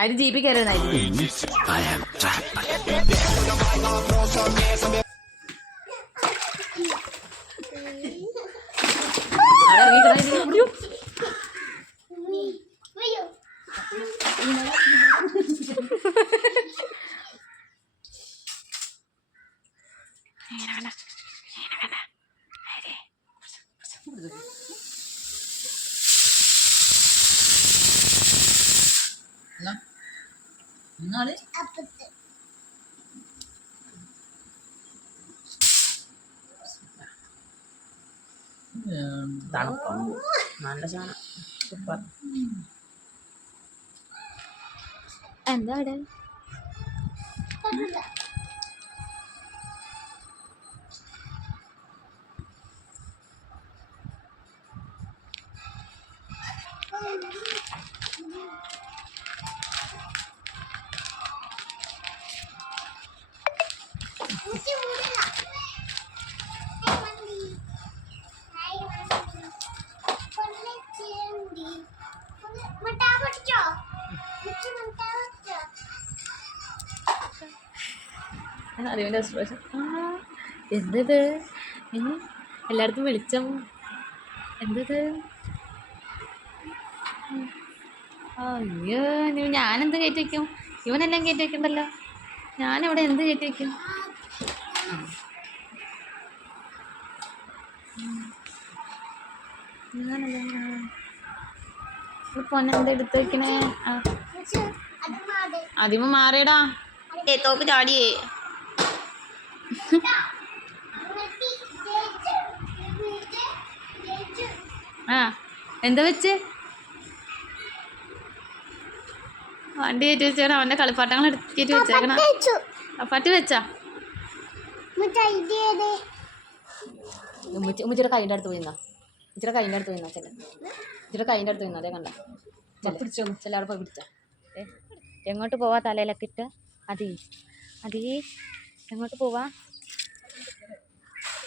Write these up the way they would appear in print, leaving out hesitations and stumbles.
ആര് ജീപ്പി കയറുന്നായിരുന്നു. തണുപ്പം നല്ല സാധനം സൂപ്പർ. എന്താ അവിടെ അറിവിൻ്റെ എക്സ്പ്രഷൻ. എന്തത് എല്ലായിടത്തും വെളിച്ചം. എന്തത് അയ്യോ ഞാനെന്ത് കയറ്റി വയ്ക്കും? ഇവനെല്ലാം കയറ്റി വയ്ക്കണ്ടല്ലോ. ഞാനിവിടെ എന്ത് കയറ്റി വയ്ക്കും? പൊന്നെന്താ എടുത്ത് വയ്ക്കണേ? അതിമ മാറിയടാ. തോക്ക് ചാടിയേ. ആ എന്താ വെച്ച് വണ്ടി കയറ്റി വെച്ചേക്കണം. അവൻ്റെ കളിപ്പാട്ടങ്ങൾ കയറ്റി വെച്ചേക്കണം. പട്ടി വെച്ചാ ഉമ്മച്ചിയുടെ കൈൻ്റെ അടുത്ത് പോയിന്നാ. ഇച്ചിരി കൈൻ്റെ അടുത്ത് പോയിന്നാ. ഇച്ചിരി കൈൻ്റെ അടുത്ത് പോയിന്നാ. അതേ കണ്ട പിടിച്ചോ. ചെല്ലാടെ പോയി പിടിച്ചാ. എങ്ങോട്ട് പോവാ? തലയിലൊക്കെ ഇട്ട് അതേ എങ്ങോട്ട് പോവാ?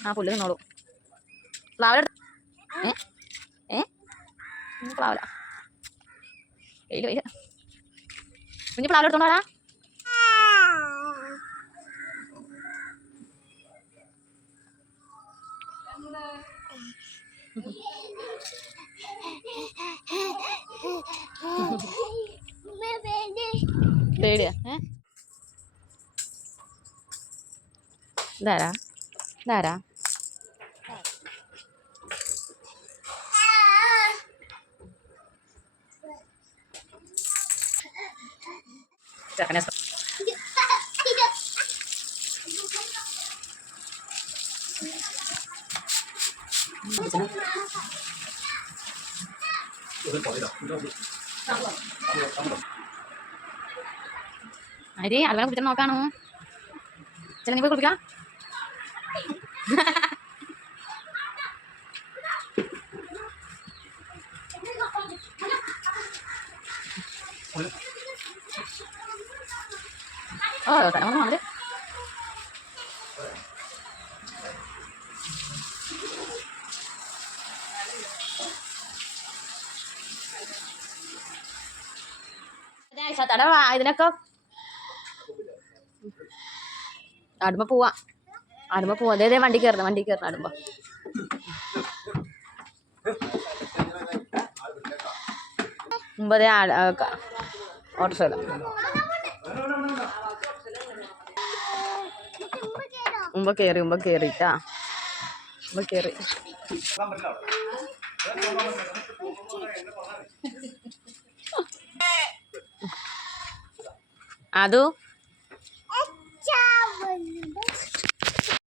ആ പുല്ല് നിന്നോളൂ. പ്ലാവല പ്ലാവല വെയില് കുഞ്ഞ് പ്ലാവല എടുത്തോണ്ടാ. പേടിയാ? ഇതാരാ ഇതാരാ? അരി അല്ലെ കുടിച്ചാൽ നോക്കാണോ? ചില നീ പോയി കുടിക്കാം. ഓ തലമുറ മാറി. തടവാ ഇതിനൊക്കെ അടുമ്പോ പോവാ. അതേ വണ്ടി കയറണം അടുമ്പോ. മുമ്പതേ ഓട്ടോറിക്ഷ മുമ്പ് കയറിട്ടാ. കയറി അതോ